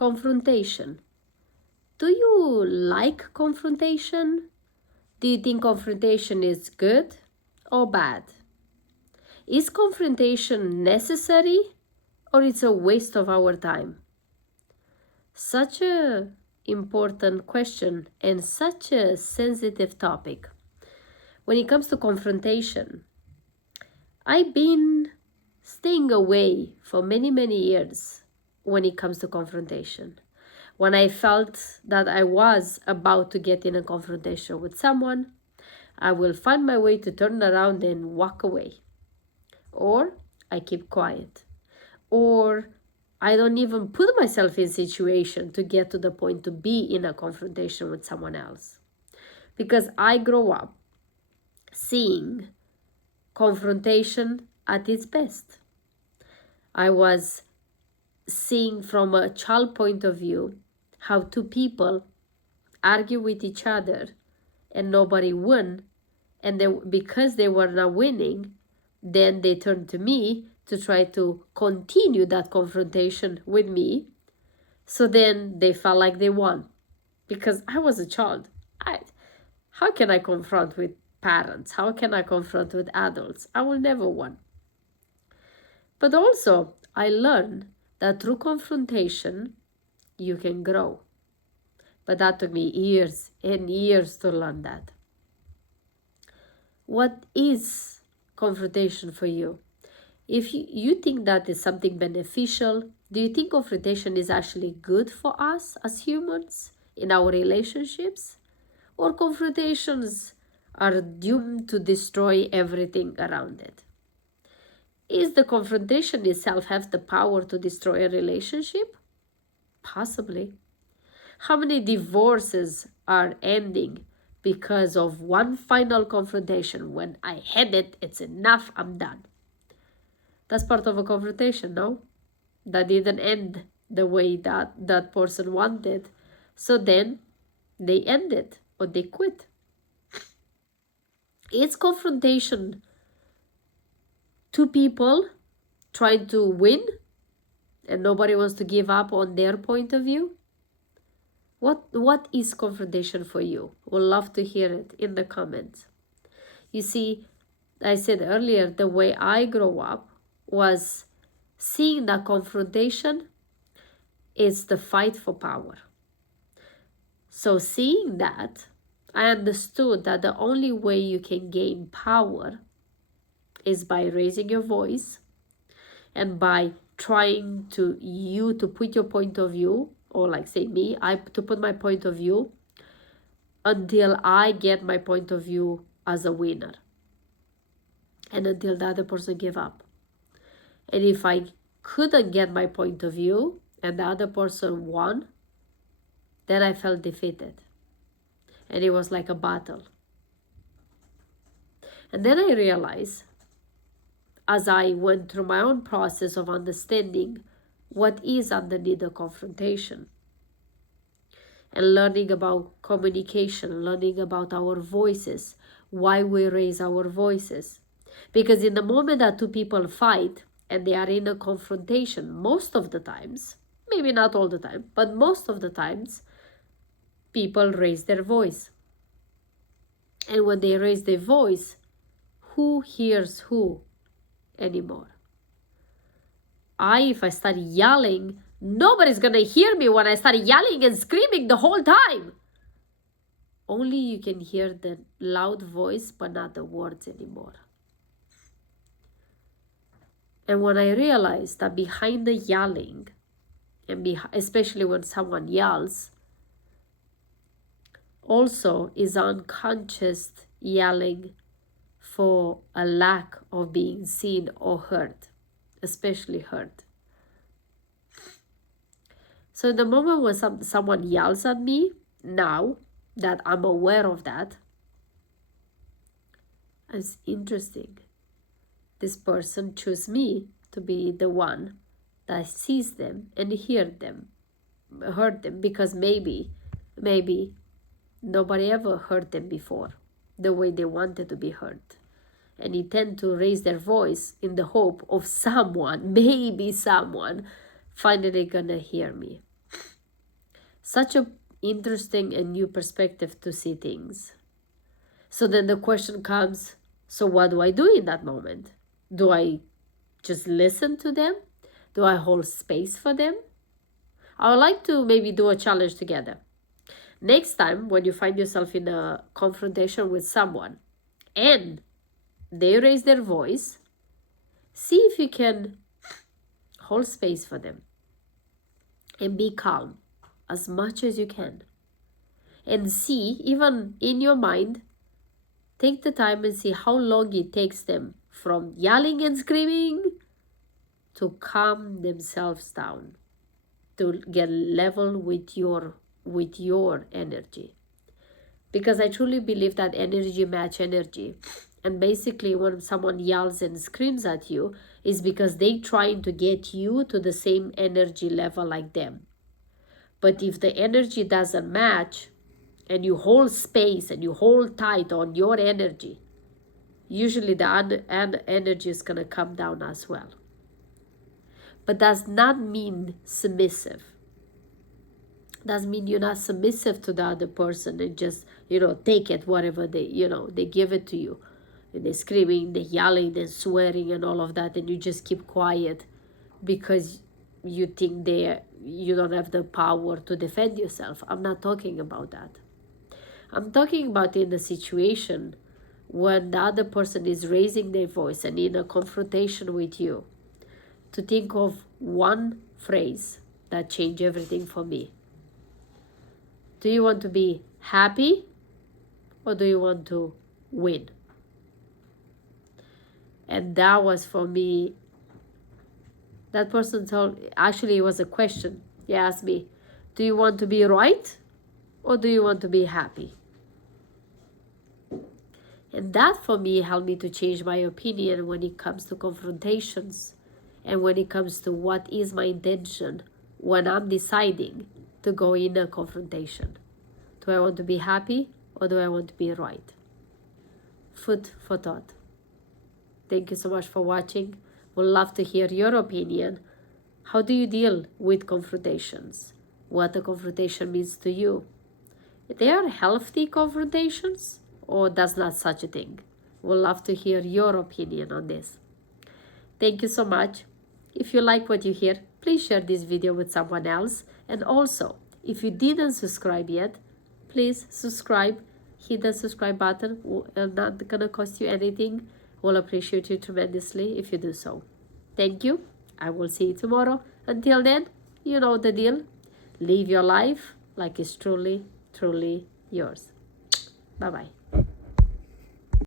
confrontation. Do you like confrontation? Do you think confrontation is good or bad? Is confrontation necessary or it's a waste of our time? Such a important question and such a sensitive topic. When it comes to confrontation, I've been staying away for many years when it comes to confrontation. When I felt that I was about to get in a confrontation with someone, I will find my way to turn around and walk away. Or I keep quiet. Or I don't even put myself in a situation to get to the point to be in a confrontation with someone else. Because I grow up seeing confrontation at its best. I was seeing from a child point of view how two people argue with each other and nobody won, and because they were not winning, then they turned to me to try to continue that confrontation with me. So then they felt like they won because I was a child. How can I confront with parents? How can I confront with adults? I will never win. But also, I learned that through confrontation, you can grow. But that took me years and years to learn that. What is confrontation for you? If you think that is something beneficial, do you think confrontation is actually good for us as humans in our relationships? Or confrontations are doomed to destroy everything around it? Is the confrontation itself have the power to destroy a relationship? Possibly. How many divorces are ending because of one final confrontation? When I had it, it's enough, I'm done. That's part of a confrontation, no? That didn't end the way that that person wanted. So then they end it or they quit. It's confrontation. Two people trying to win and nobody wants to give up on their point of view. What is confrontation for you? We'll love to hear it in the comments. You see, I said earlier, the way I grew up was seeing that confrontation is the fight for power. So seeing that, I understood that the only way you can gain power is by raising your voice and by trying to put your point of view, or like say me, to put my point of view until I get my point of view as a winner and until the other person give up. And if I couldn't get my point of view and the other person won, then I felt defeated. And it was like a battle. And then I realized, as I went through my own process of understanding what is underneath the confrontation and learning about communication, learning about our voices, why we raise our voices. Because in the moment that two people fight and they are in a confrontation, most of the times, maybe not all the time, but most of the times, people raise their voice. And when they raise their voice, who hears who anymore? If I start yelling, nobody's gonna hear me when I start yelling and screaming the whole time. Only you can hear the loud voice, but not the words anymore. And when I realized that behind the yelling, and especially when someone yells, also is unconscious yelling for a lack of being seen or heard, especially heard. So the moment when someone yells at me, now that I'm aware of that, it's interesting. This person chose me to be the one that sees them and heard them, because maybe nobody ever heard them before the way they wanted to be heard. And they tend to raise their voice in the hope of someone, maybe someone, finally gonna hear me. Such a interesting and new perspective to see things. So then the question comes, so what do I do in that moment? Do I just listen to them? Do I hold space for them? I would like to maybe do a challenge together. Next time when you find yourself in a confrontation with someone and they raise their voice, see if you can hold space for them and be calm as much as you can. And see, even in your mind, take the time and see how long it takes them from yelling and screaming to calm themselves down, to get level with your energy. Because I truly believe that energy match energy. And basically when someone yells and screams at you is because they trying to get you to the same energy level like them. But if the energy doesn't match and you hold space and you hold tight on your energy, usually the energy is going to come down as well. But does not mean submissive. Doesn't mean you're not submissive to the other person and just, take it, whatever they give it to you. And they're screaming, they're yelling, they're swearing and all of that, and you just keep quiet because you think you don't have the power to defend yourself. I'm not talking about that. I'm talking about in a situation when the other person is raising their voice and in a confrontation with you, to think of one phrase that changed everything for me. Do you want to be happy or do you want to win? And that was for me, that person actually it was a question. He asked me, do you want to be right or do you want to be happy? And that for me helped me to change my opinion when it comes to confrontations and when it comes to what is my intention when I'm deciding to go in a confrontation. Do I want to be happy or do I want to be right? Food for thought. Thank you so much for watching. Would love to hear your opinion. How do you deal with confrontations? What a confrontation means to you? They are healthy confrontations or that's not such a thing? Would love to hear your opinion on this. Thank you so much. If you like what you hear, please share this video with someone else. And also, if you didn't subscribe yet, please subscribe. Hit the subscribe button. It's not gonna cost you anything. We'll appreciate you tremendously if you do so. Thank you. I will see you tomorrow. Until then, you know the deal. Live your life like it's truly, truly yours. Bye-bye.